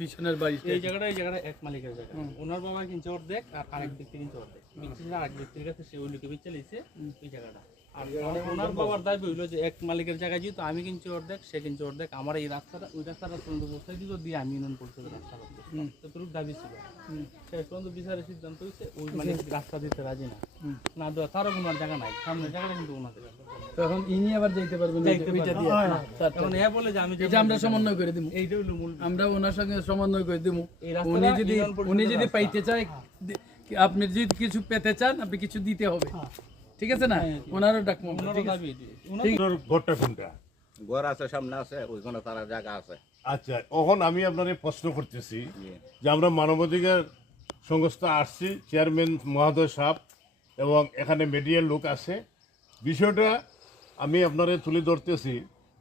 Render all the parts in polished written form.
পিছনের বাড়ি এই জায়গাটা এক মালিকের জায়গা। ওনার বাবা কিনছে অর্ধেক আর আরেক ব্যক্তি কিনছে অর্ধেক। বিচ্ছিন্ন আরেক ব্যক্তির কাছে সে ওই লোকে বিচ্ছে লিছে এই জায়গাটা। আর ওনার বাবার দাবি হইলো যে এক মালিকের জায়গায় যেহেতু আমি কিনছি অর্ধেক, সে কিনছে অর্ধেক, আমার এই রাস্তাটা ওই রাস্তাটা পর্যন্ত পৌঁছাই দিল দিয়ে আমি ইউনিয়ন পরিষদের রাস্তা করবো। ততটুকু দাবি ছিল। শেষ পর্যন্ত বিচারের সিদ্ধান্ত হয়েছে ওই মালিক রাস্তা দিতে রাজি না। না দেওয়া তারও ওনার জায়গা নাই, সামনের জায়গাটা কিন্তু ওনাদের। তখন ইনি আবার যাইতে পারবেন এখন এ বলে যে আমি আমরা সমন্বয় করে দিব, এইটা হলো মূল। আমরা ওনার সঙ্গে সমন্বয় করে দিব। উনি যদি পাইতে চায়, আপনি যদি কিছু পেতে চান, আপনি কিছু দিতে হবে, ঠিক আছে না? ওনারও ডাকবো। ঘরটা কোনটা? ঘর আছে, সামনে আছে, ওইখানে তার জায়গা আছে। আচ্ছা, এখন আমি আপনার প্রশ্ন করতেছি যে আমরা মানবাধিকার সংস্থা আসছি, চেয়ারম্যান মহোদয় সাহেব এবং এখানে মিডিয়ার লোক আছে। বিষয়টা আমি আপনারে তুলে ধরতেছি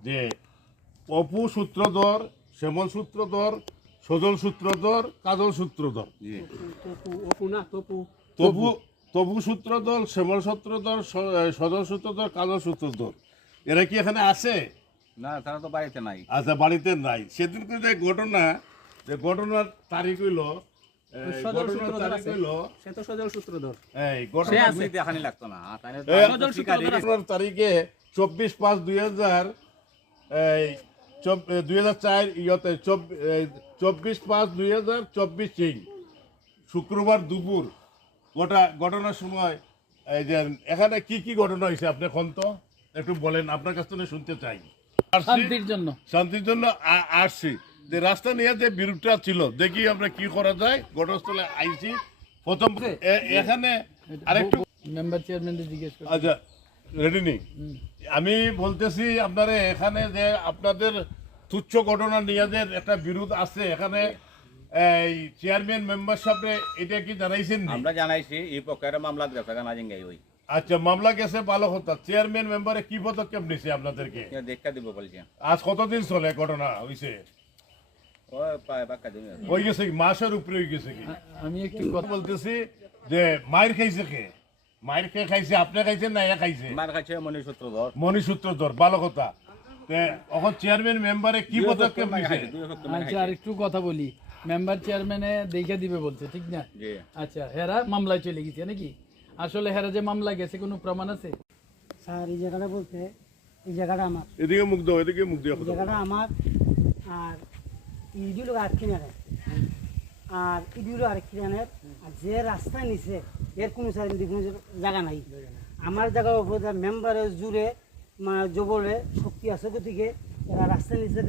যে অপু সূত্রধর, শ্যামল সূত্রধর, সজল সূত্রধর, কাজল সূত্রধর, তপু সূত্রধর, শ্যামল সূত্রধর, সজল সূত্রধর, কাজল সূত্রধর, এরা কি এখানে আছে? না, তারা তো বাড়িতে নাই। আচ্ছা, বাড়িতে নাই। সেদিনকে যে ঘটনার তারিখ হইল, তারিখে 24/5/2004 শুক্রবার দুপুর ঘটনার সময় এই যে এখানে কি কি ঘটনা হয়েছে আপনি এখন তো একটু বলেন, আপনার কাছ থেকে শুনতে চাই। শান্তির জন্য আসছি, যে রাস্তা নিয়ে যে বিরোধটা ছিল, দেখি আমরা কি করা যায়। ঘটনাস্থলে আইছি প্রথম এখানে আরেকটু মেম্বার চেয়ারম্যানদের জিজ্ঞেস করুন। আচ্ছা, রেডি নেই। আমি বলতেছি আপনারা এখানে যে আপনাদের তুচ্ছ ঘটনা নিয়ে যে একটা বিরোধ আছে, এখানে এই চেয়ারম্যান মেম্বার সাহেব এটা কি জানাইছেন? আমরা জানাইছি এই পক্ষের মামলা গেছে না জিঙ্গাই ওই। আচ্ছা, মামলা গেছে, ভালো কথা। চেয়ারম্যান মেম্বারে কি পদক্ষেপ নিছে আপনাদেরকে? দেখা দিব বলছি। আজ কতদিন চলে ঘটনা হইছে? ওই গেছে কি মাসের উপরে হয়ে গেছে কি? আমি একটু কথা বলতেছি যে মায়ের খাইছে কে? মায়ের কে খাইছে? আপনি খাইছেন না এ খাইছে? মার খাইছে মণি সূত্রধর। মণি সূত্রধর, ভালো কথা। এখন চেয়ারম্যান মেম্বারে কি পদক্ষেপ নিছে? আচ্ছা, আর একটু কথা বলি। মেম্বার চেয়ারম্যানে দেখে দিবে বলছে, ঠিক না? আচ্ছা, হেরা মামলায় চলে গেছে নাকি? আসলে হেরা যে মামলা গেছে কোনো প্রমাণ আছে? স্যার, এই জায়গাটা বলতে এই জায়গাটা আমার, এদিকে মুখ দাও, এদিকে মুখ দাও। এই জায়গাটা আমার, আর ইডি লোক আরেক কিনারের, আর ইডি লোক আরেক কিনারের। আর যে রাস্তা নিছে এর কোনো কোনো জায়গা নাই। আমার জায়গার উপর মেম্বারের জুড়ে জবলে শক্তি আছে, গতিকে এরা রাস্তা নিছে।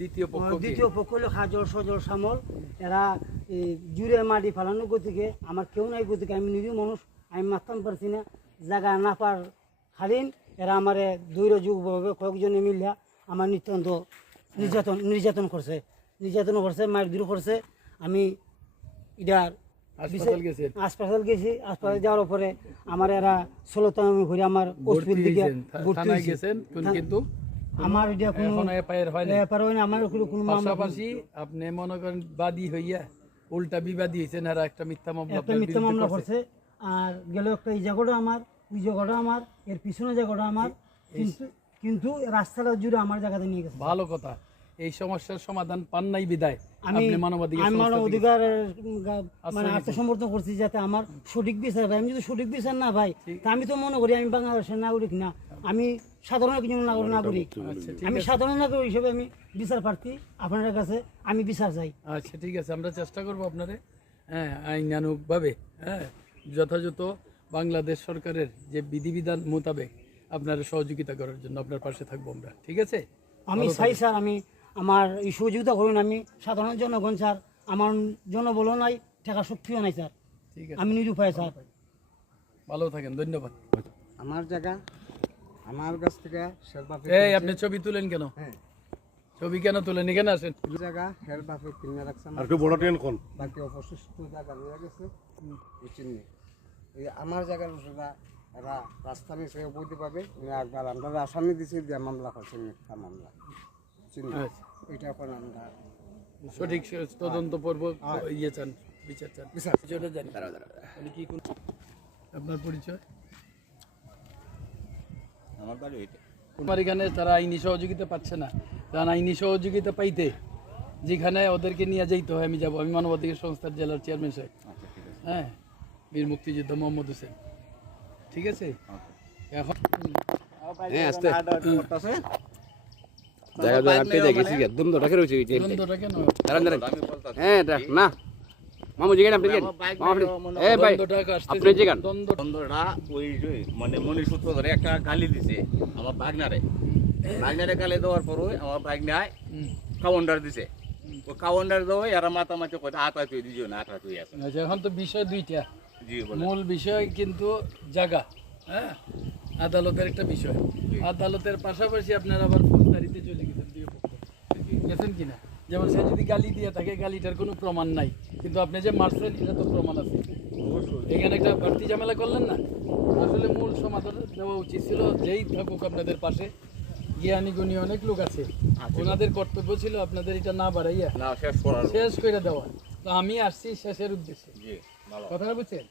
দ্বিতীয় পক্ষ হলো হাজর, সজল, শ্যামল, এরা জুড়ে মাটি ফালানো, গতিকে আমার কেউ নাই। গতিকে আমি নিরীহ মানুষ, আমি মারতাম পারছি না। জায়গা না পার খালিন এরা আমার দৈর যুগভাবে কয়েকজনে মিলিয়া আমার নিত্যন্ত নির্যাতন করছে, মারধর করছে। আমি এটার হাসপাতাল গেছি। হাসপাতাল যাওয়ার পরে আমার এরা 16 আমি ঘুরে আমার হসপিটাল দিকে কিন্তু আমার এটা কোনো এফআইআর হয় না। আমার কোনো পাশাপাশি আপনি মনে করেন বাদী হইয়া উল্টা বিবাদী হয়েছেন, আর একটা মিথ্যা মামলা করছে। আর গেল একটা এই জায়গাটা আমার, ওই জায়গাটা আমার, এর পিছনে জায়গাটা আমার, কিন্তু রাস্তাটা জুড়ে আমার জায়গাতে নিয়ে গেছে। ভালো কথা। এই সমস্যার সমাধান পান নাই বিদায় আমি মানবাধিকার মানে আত্মসমর্থন করছি যাতে আমার সঠিক বিচার হয়। আমি যদি সঠিক বিচার না পাই, তা আমি তো মনে করি আমি বাংলাদেশের নাগরিক না, আমি সাধারণ একজন নাগরিক। আমি সাধারণ নাগরিক হিসেবে আমি বিচার প্রার্থী, আপনার কাছে আমি বিচার চাই। আচ্ছা, ঠিক আছে, আমরা চেষ্টা করবো আপনারে আইনানুগভাবে যথাযথ বাংলাদেশ সরকারের যে বিধিবিধান মোতাবেক আপনার সহযোগিতা করার জন্য আপনার পাশে থাকবো আমরা, ঠিক আছে? আমি চাই স্যার, আমি আমার এই সহযোগিতা করুন। আমি সাধারণ জনগণ স্যার, আমার জনবলও নাই, টাকা শক্তিও নাই স্যার, ঠিক আছে? আমি নিরুপায় স্যার। ভালো থাকেন, ধন্যবাদ। আমার জায়গা আমার কাছ থেকে আপনি ছবি তুলেন কেন? ছবি কেন তুলেন? এখানে আসেন। জায়গা হের বাপে কিনে রাখছে, আর একটু বড় ট্রেন কোন বাকি অবশিষ্ট জায়গা রয়ে গেছে বুঝছেন। এই আমার জায়গার ওষুধা এরা রাস্তা নিচে বইতে পাবে। একবার আমরা আসামি দিছি যে মামলা করছে, মিথ্যা মামলা, বুঝছেন। এটা এখন আমরা সঠিক তদন্ত পর্ব ইয়ে চান, বিচার চান। কি আপনার পরিচয়? আমার বাড়ি তোমার এখানে তারা আইনি সহযোগিতা পাচ্ছে না, তারা আইনি সহযোগিতা পাইতে যেখানে ওদেরকে নিয়ে যেতে হয় আমি যাব, আমি মানবাধিকার সংস্থার জেলার চেয়ারম্যান সাহেব। আচ্ছা ঠিক আছে হ্যাঁ, বীর মুক্তিযোদ্ধা মোহাম্মদ হোসেন। ঠিক আছে, এখন দ্বন্দ্বটা কেন? দ্বন্দ্বটা আসতেছে, দ্বন্দ্ব বন্ধুরা ওই যে মানে মনির সূত্র ধরে একটা গালি দিছে আমার ভাগনারে গালি দেওয়ার পর আমার ভাগনায় কাউন্টার দিছে ও কাউন্টার দেওয়া এরা মাতামাতি করে আটা তুই দিও না আটা তুই আছে আচ্ছা, এখন তো বিষয় দুইটা। জি বলে মূল বিষয় কিন্তু জায়গা, হ্যাঁ, আদালতের একটা বিষয়। আদালতের পাশাপাশি আপনারা আবার ফৌজদারিতে চলে গেছেন, দুই পক্ষ গেছেন কিনা। যেমন সে যদি গালি দিয়ে থাকে, গালিটার কোনো প্রমাণ নাই, কিন্তু আপনি যে মারছেন এটা তো প্রমাণ আছে। এখানে একটা বাড়তি ঝামেলা করলেন না। আসলে মূল সমাধান দেওয়া উচিত ছিল, যেই থাকুক আপনাদের পাশে জ্ঞানী গুণী অনেক লোক আছে, ওনাদের কর্তব্য ছিল আপনাদের এটা না বাড়াইয়া না শেষ করার শেষ করে দেওয়া। তো আমি আসছি শেষের উদ্দেশ্যে, জি ভালো কথাটা বুঝছেন?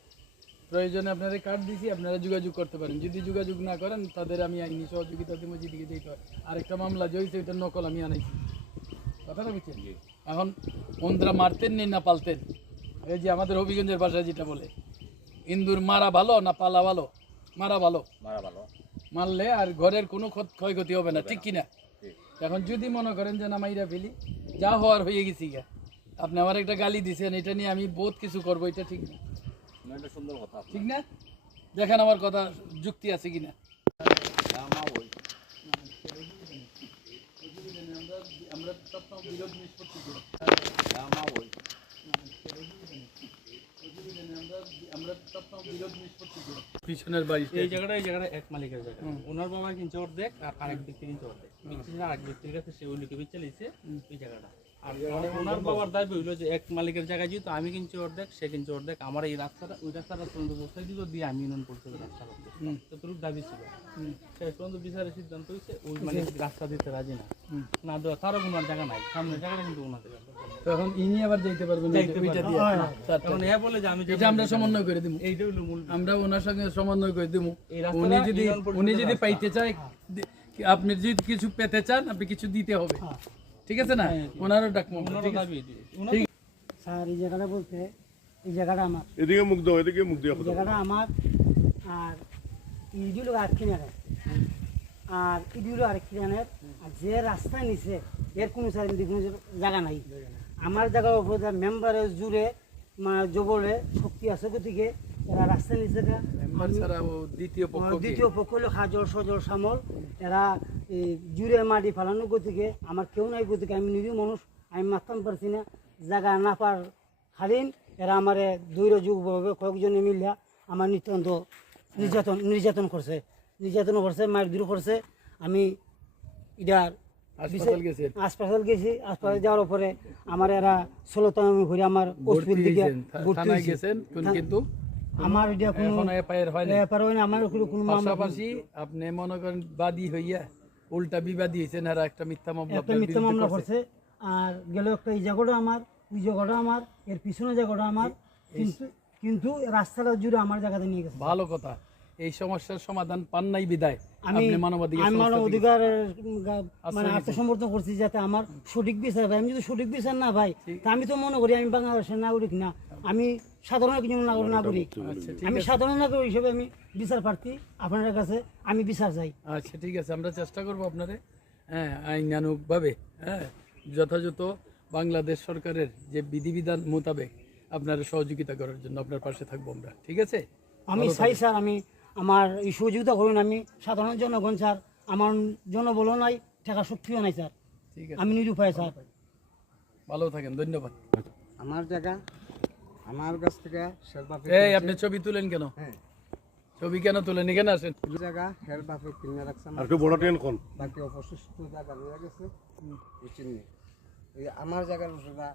প্রয়োজনে আপনারা কার্ড দিছি, আপনারা যোগাযোগ করতে পারেন। যদি যোগাযোগ না করেন তাদের আমি আইনি সহযোগিতা দেবো, যেদিকে যেতে হয়। আরেকটা মামলা জয়ছে, ওইটার নকল আমি আনাইছি, কথাটা বুঝছেন? এখন ওনরা মারতেন নি না পালতেন, এই যে আমাদের হবিগঞ্জের ভাষায় যেটা বলে, ইন্দুর মারা ভালো না পালা ভালো? মারা ভালো। মারা ভালো মারলে আর ঘরের কোনো ক্ষয়ক্ষতি হবে না, ঠিক কিনা? ঠিক। এখন যদি মনে করেন যে না মাইরা ফেলি, যা হওয়ার হয়ে গেছি গা, আপনি আমার একটা গালি দিছেন, এটা নিয়ে আমি বহুত কিছু করবো, এটা ঠিক না, না এটা সুন্দর কথা ঠিক না? দেখেন আমার কথা যুক্তি আছে কিনা। আমা ওই আমা ওই পিছনের বাড়ি এই জায়গাটা এক মালিকের জায়গা। ওনার বাবা কিনছে অর্ধেক আর আরেক ব্যক্তি কিনছে অর্ধেক। বিক্রি আরেক ব্যক্তির কাছে সে ওই লোকে বেচে লিছে ওই জায়গাটা। আর ওনার বাবার দাবি হইলো যে এক মালিকের জায়গায় যেহেতু আমি কিনছি অর্ধেক, সে কিনছে অর্ধেক, আমার এই রাস্তাটা ওই রাস্তাটা পর্যন্ত পৌঁছাই দিল দিয়ে আমি ইউনিয়ন পরিষদের রাস্তা করতে যতটুকু দাবি ছিল। শেষ পর্যন্ত বিচারের সিদ্ধান্ত হয়েছে ওই মালিক রাস্তা দিতে রাজি না, না দেওয়া তারও ওনার জায়গা নাই, সামনের জায়গাটা কিন্তু ওনাদের। তখন ইনি আবার যাইতে পারবেন ওইটা দিয়ে। এখন এ বলে যে আমি এটা আমরা সমন্বয় করে দিব, এইটা হইলো মূল। আমরা ওনার সঙ্গে সমন্বয় করে দিব। এই রাস্তাটা উনি যদি পাইতে চায়, আপনি যদি কিছু পেতে চান, আপনি কিছু দিতে হবে, ঠিক আছে না? ওনারও ডাকবো, ওনারও দাবি এটি। ঠিক। স্যার এই জায়গাটা বলতে, এই জায়গাটা আমার, এদিকে মুখ দাও, এদিকে মুখ দিয়ে এই জায়গাটা আমার, আর ইডিগুলো আর কিনারের, আর ইডিগুলো আর কিনারের, আর যে রাস্তা নিছে এর কোনো জায়গা নাই। আমার জায়গার উপর মেম্বারের জুড়ে জবলে শক্তি আছে, গতিকে এরা রাস্তা নিচে মেম্বার ছাড়া ও দ্বিতীয় পক্ষ কে? দ্বিতীয় পক্ষ হলো হাজর সজল সামল, এরা জুড়ে মাটি ফালানো, গতিকে আমার কেউ নাই, গতিকে আমি নিরীহ মানুষ, আমি মারতাম পারছি না, জায়গা না পার খালিন এরা আমার দৈর যুগভাবে কয়েকজনে মিলিয়া আমার নিতান্ত নির্যাতন করছে, মার দূর করছে। আমি এটার হাসপাতাল গেছে, হাসপাতাল গেছি, হাসপাতাল যাওয়ার পরে আমার এরা 16 আমি ঘুরে আমার ভর্তি দিকে হয়েছেন, ভর্তি থানায় হয়েছি। গেছেন, কিন্তু আমার এটা কোনো এখনো এফআইআর হয় না। ব্যাপার হয় না, আমার কোনো মামলা, পাশাপাশি আপনি মনে করেন বাদী হইয়া উল্টা বিবাদী হয়েছেন, আর একটা মিথ্যা মামলা একটা মিথ্যা মামলা করছে। আর গেল একটা এই জায়গাটা আমার, ওই জায়গাটা আমার, এর পিছনে জায়গাটা আমার, কিন্তু রাস্তাটা জুড়ে আমার জায়গাতে নিয়ে গেছে। ভালো কথা, এই সমস্যার সমাধান পান নাই বিদায় আমি আপনি মানবাধিকার আমি সংস্থা থেকে- মানবাধিকার মানে আত্মসমর্পণ করছি, যাতে আমার সঠিক বিচার ভাই। আমি যদি সঠিক বিচার না ভাই, তা আমি তো মনে করি আমি বাংলাদেশের নাগরিক না, আমি সাধারণ একজন নাগরিক। আচ্ছা, ঠিক আমি সাধারণ নাগরিক হিসেবে আমি বিচার প্রার্থী, আপনার কাছে আমি বিচার চাই। আচ্ছা ঠিক আছে, আমরা চেষ্টা করবো আপনারে, হ্যাঁ, আইনানুগভাবে, হ্যাঁ, যথাযথ বাংলাদেশ সরকারের যে বিধিবিধান মোতাবেক আপনার সহযোগিতা করার জন্য আপনার পাশে থাকবো আমরা, ঠিক আছে? আমি চাই স্যার, আমি আমার এই সহযোগিতা করুন। আমি সাধারণ জনগণ স্যার, আমার জনবলও নাই, টাকা শক্তিও নাই স্যার, ঠিক আছে, আমি নিরুপায় স্যার। ভালো থাকেন, ধন্যবাদ। আমার জায়গা আমার কাছ থেকে শেরবাপে এই আপনি ছবি তুলেন কেন? হ্যাঁ, ছবি কেন তুলেন? এখানে আসেন। জায়গা শেরবাপে কিনে রাখছে আর আমার, একটু বড় ট্রেন কোন বাকি অবশিষ্ট জায়গা রয়ে গেছে, বুঝছেন নি? এই আমার জায়গার ওষুধা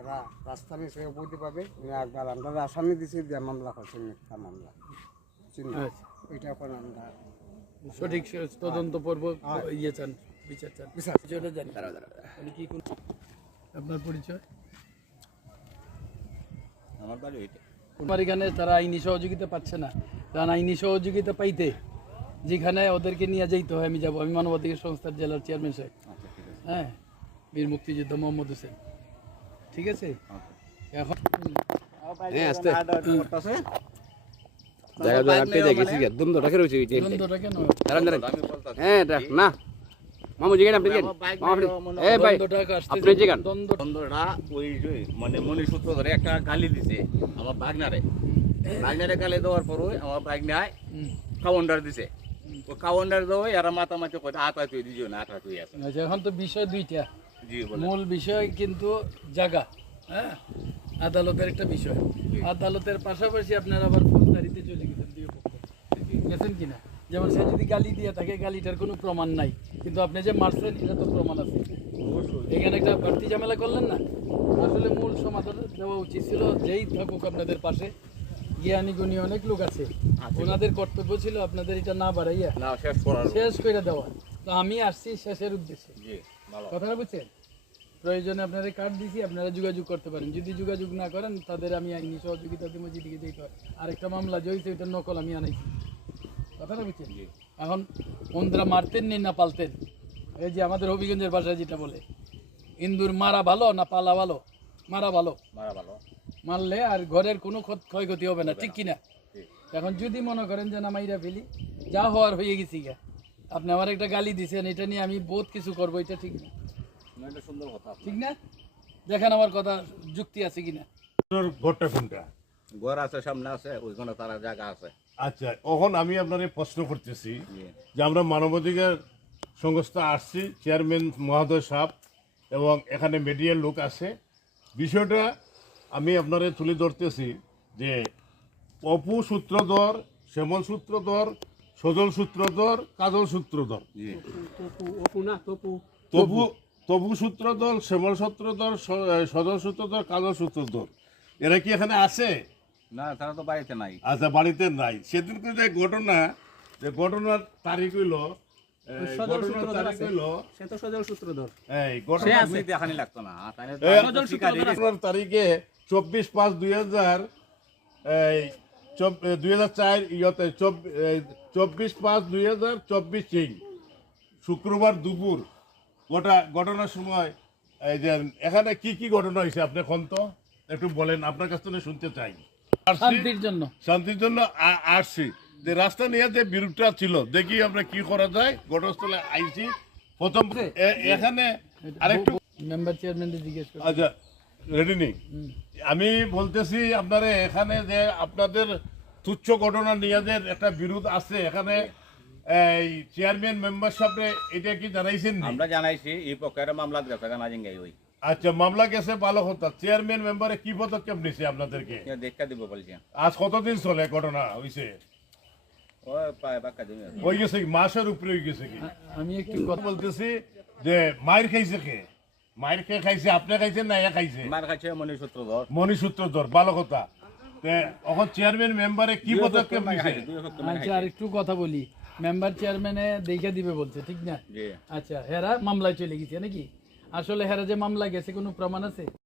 এরা রাস্তা নিচে বইতে পাবে, একবার আমরা আসামি দিছি দিয়ে মামলা করছে, মিথ্যা মামলা, বুঝছেন নি? আচ্ছা, ওইটা এখন আমরা সঠিক তদন্ত পর্ব ইয়ে চান, বিচার চান। বিচার। বিষয়টা জানি। উনি কি আপনার পরিচয়? আমার বাড়ি ওইটা আমার এখানে তারা আইনি সহযোগিতা পাচ্ছে না, কারণ আইনি সহযোগিতা পাইতে যেখানে ওদেরকে নিয়ে যেতে হয় আমি যাব, আমি মানবাধিকার সংস্থার জেলার চেয়ারম্যান সাহেব। আচ্ছা ঠিক আছে হ্যাঁ, বীর মুক্তিযোদ্ধা মোহাম্মদ হোসেন। ঠিক আছে এখন দ্বন্দ্বটা কেন দ্বন্দ্বটা আসতেছে বন্ধুরা ওই যে মানে মনি সূত্র ধরে একটা গালি দিছে আমার ভাগনারে গালি দেওয়ার পর আমার ভাগনায় কাউন্টার দিছে ও কাউন্টার দেওয়া এরা মাতামাতি করে আতা তুই দিও না আতা তুই আছে আচ্ছা, এখন তো বিষয় দুইটা। জি বলে মূল বিষয় কিন্তু জায়গা, হ্যাঁ, আদালতের একটা বিষয়। আদালতের পাশাপাশি আপনারা আবার ফৌজদারিতে চলে গেছেন দুই পক্ষ, গেছেন কিনা? যেমন সে যদি গালি দিয়ে থাকে, গালিটার কোনো প্রমাণ নাই, কিন্তু আপনি যে মারছেন এটা তো প্রমাণ আছে। এখানে একটা বাড়তি ঝামেলা করলেন না। আসলে মূল সমাধান দেওয়া উচিত ছিল, যেই থাকুক আপনাদের পাশে জ্ঞানী গুণী অনেক লোক আছে, ওনাদের কর্তব্য ছিল আপনাদের এটা না বাড়াইয়া না শেষ করার শেষ করে দেওয়া। তো আমি আসছি শেষের উদ্দেশ্যে, জি ভালো কথাটা বুঝছেন? প্রয়োজনে আপনারা কার্ড দিছি, আপনারা যোগাযোগ করতে পারেন। যদি যোগাযোগ না করেন তাদের আমি আইনি সহযোগিতা দেবো, যেদিকে যেতে হয়। আরেকটা মামলা জয়ছে, ওইটার নকল আমি আনাইছি, কথাটা বুঝছেন? এখন ওনরা মারতেন নি না পালতেন, এই যে আমাদের হবিগঞ্জের ভাষায় যেটা বলে, ইন্দুর মারা ভালো না পালা ভালো? মারা ভালো। মারা ভালো মারলে আর ঘরের কোনো ক্ষয়ক্ষতি হবে না, ঠিক কিনা? এখন যদি মনে করেন যে না মাইরা ফেলি, যা হওয়ার হয়ে গেছি গা, আপনি আমার একটা গালি দিছেন, এটা নিয়ে আমি বহুত কিছু করবো, এটা ঠিক না, এটা সুন্দর কথা ঠিক না? দেখেন আমার কথা যুক্তি আছে কিনা। আপনার ঘরটা কোনটা? ঘর আছে সামনে আছে, ওইখানে তারা জায়গা আছে আচ্ছা, এখন আমি আপনার প্রশ্ন করতেছি যে আমরা মানবাধিকার সংস্থা আসছি, চেয়ারম্যান মহোদয় সাহেব এবং এখানে মিডিয়ার লোক আছে। বিষয়টা আমি আপনারে তুলে ধরতেছি যে অপু সূত্রধর, শ্যামল সূত্রধর, সজল সূত্রধর, কাজল সূত্রধর, তপু সূত্রধর, শ্যামল সূত্রধর, সজল সূত্রধর, কাজল সূত্রধর, এরা কি এখানে আছে? না তারা তো বাড়িতে নাই আচ্ছা, বাড়িতে নাই। সেদিনকে যে ঘটনার তারিখ হইল, দেখানি লাগতো না তারিখে 24/5/2004 শুক্রবার দুপুর ঘটনার সময় এই যে এখানে কি কি ঘটনা হয়েছে আপনি এখন তো একটু বলেন, আপনার কাছ থেকে শুনতে চাই। শান্তির জন্য আসছি, যে রাস্তা নিয়ে যে বিরোধটা ছিল, দেখি আমরা কি করা যায়। ঘটনাস্থলে আইছি প্রথম এখানে আরেকটু মেম্বার চেয়ারম্যানদের জিজ্ঞেস করুন। আচ্ছা, রেডি নেই। আমি বলতেছি আপনারা এখানে যে আপনাদের তুচ্ছ ঘটনা নিয়ে যে একটা বিরোধ আছে, এখানে এই চেয়ারম্যান মেম্বার সাহেব এটা কি জানাইছেন? আমরা জানাইছি এই পক্ষের মামলা গেছে জানা যাই ওই আচ্ছা, মামলা গেছে, ভালো কথা। চেয়ারম্যান মেম্বারে কি পদক্ষেপ নিছে আপনাদেরকে? দেখা দিব বলছি। আজ কতদিন চলে ঘটনা হয়েছে? ওই পায় বাক্কা দিন হয়ে গেছে কি, মাসের উপরে হয়ে গেছে কি? আমি একটু কথা বলতেছি যে মায়ের খাইছে কে? মায়ের কে খাইছে? আপনি খাইছেন না এ খাইছে? মার কাছে মনি সূত্রধর। মনি সূত্রধর, ভালো কথা। এখন চেয়ারম্যান মেম্বারে কি পদক্ষেপ নিছে? আচ্ছা, আর একটু কথা বলি। মেম্বার চেয়ারম্যানে দেখে দিবে বলছে, ঠিক না? জি আচ্ছা, হেরা মামলায় চলে গেছে নাকি? আসলে হেরা যে মামলা গেছে কোনো প্রমাণ আছে?